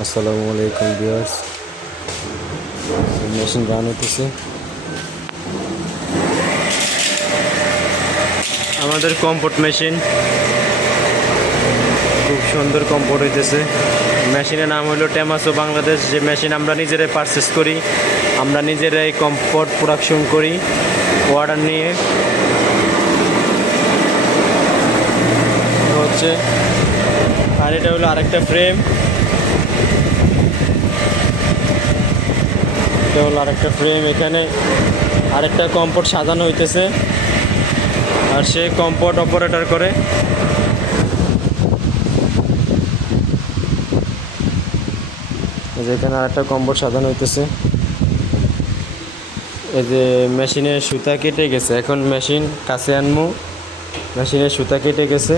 আসসালামু আলাইকুম viewers. Machine run হইতেছে। আমাদের কম্পোর্ট মেশিন খুব সুন্দর কম্পোর্ট হইতেছে। মেশিনের নাম হলো টেমাসো বাংলাদেশ। যে মেশিন আমরা নিজেরাই পারচেস করি, আমরা নিজেরাই কম্পোর্ট প্রোডাকশন করি অর্ডার নিয়ে। হচ্ছে আর এটা হলো আরেকটা ফ্রেম, এটা হলো আরেকটা ফ্রেম। এখানে আরেকটা কম্পোর্ট সাজানো হইতেছে, আর সে কম্পোর্ট অপারেটর করে। এখানে আরেকটা কম্পোর্ট সাজানো হইতেছে। এই যে মেশিনের সুতা কেটে গেছে, এখন মেশিন কাছে আনমু। মেশিনের সুতা কেটে গেছে।